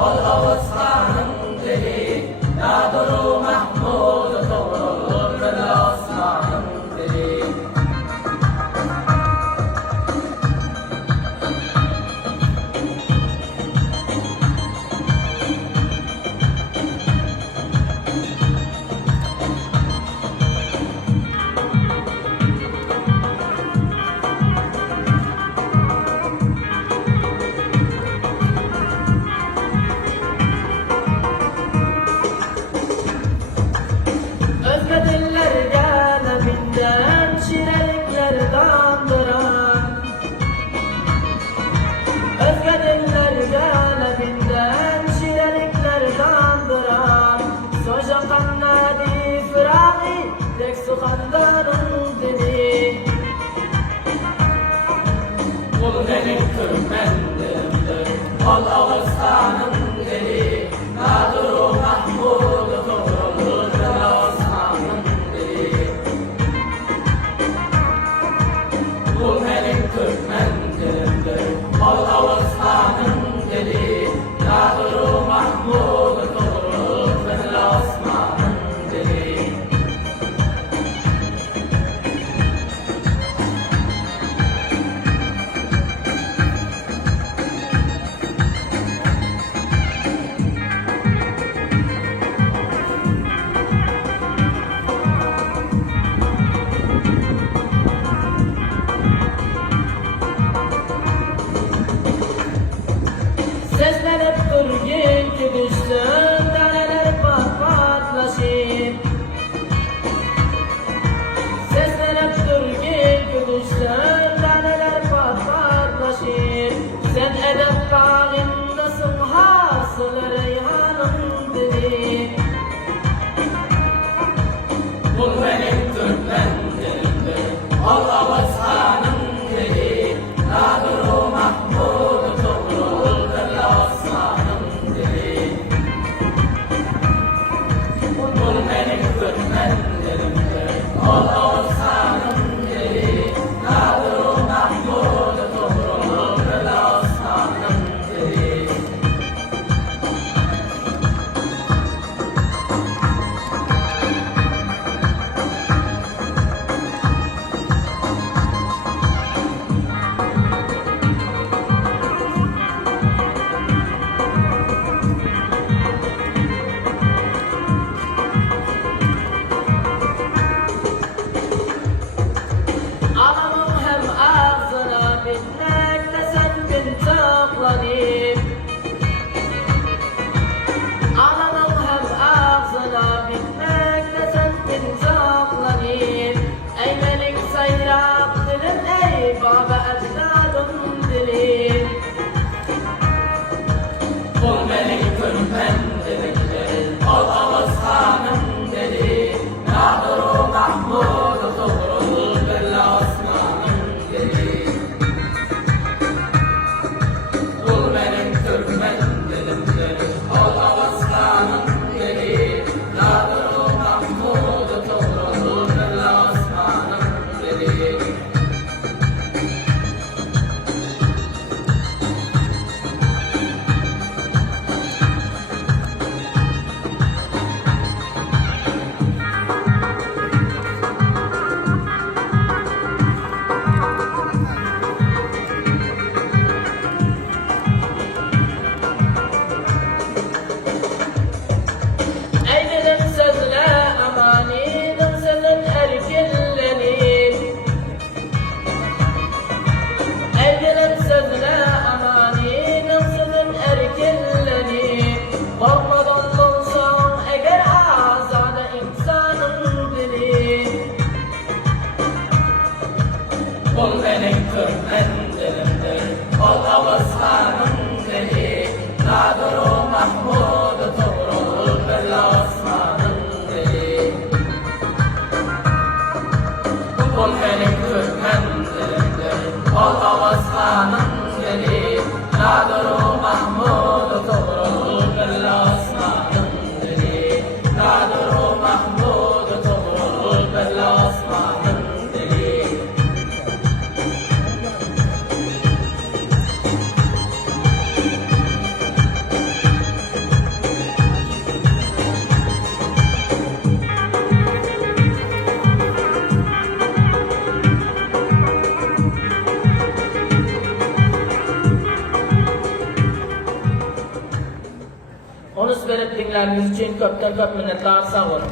ol avaslanım deli, Nadur Mahmud doğrulur böyle aslanım deli. Ol benim kırmendimdir, ol avaslanım deli, Nadur Mahmud doğrulur böyle aslanım deli. Ol benim kırmendimdir, ol avaslanım deli, Nadur Mahmud doğrulur böyle aslanım deli. Seslenip dur ki düşsün, taneler pat patlaşır. Seslenip dur ki düşsün, taneler pat patlaşır. Sen edep bağındasın, hasıl reyhanım dili. Ol benim kırmendimdir, ol avaslanım deli, Nadur Mahmud doğrulur böyle aslanım deli. Ol benim kırmendimdir, ol avaslanım deli, Nadur Mahmud doğrulur böyle aslanım deli. Anamın hem ağzına binmekle sen bin tıklanayım. Anamın hem ağzına binmekle sen bin tıklanayım. Ey melik sayrak dilim, ey baba ecdadım dilim. Ol benim kırmendimdir, ol avaslanım deli, Nadur Mahmud doğrulur böyle aslanım deli. Ol benim kırmendimdir, ol avaslanım deli, Nadur Mahmud doğrulur böyle aslanım deli. Ey dilim sözle amaninin sözün erkillenin. Ey dilim sözle amaninin sözün erkillenin. Korkmadan bulsan eğer azade insanın dili. Ol benim kırmendimdir, ol avaslanım deli, Nadur Mahmud doğrulur böyle aslanım deli. Ol benim kırmendimdir, ol avaslanım deli, Nadur Mahmud doğrulur böyle aslanım deli, Nadur Mahmud doğrulur böyle aslanım deli. dinlediğiniz için köpten köp minnettar, sağ olun.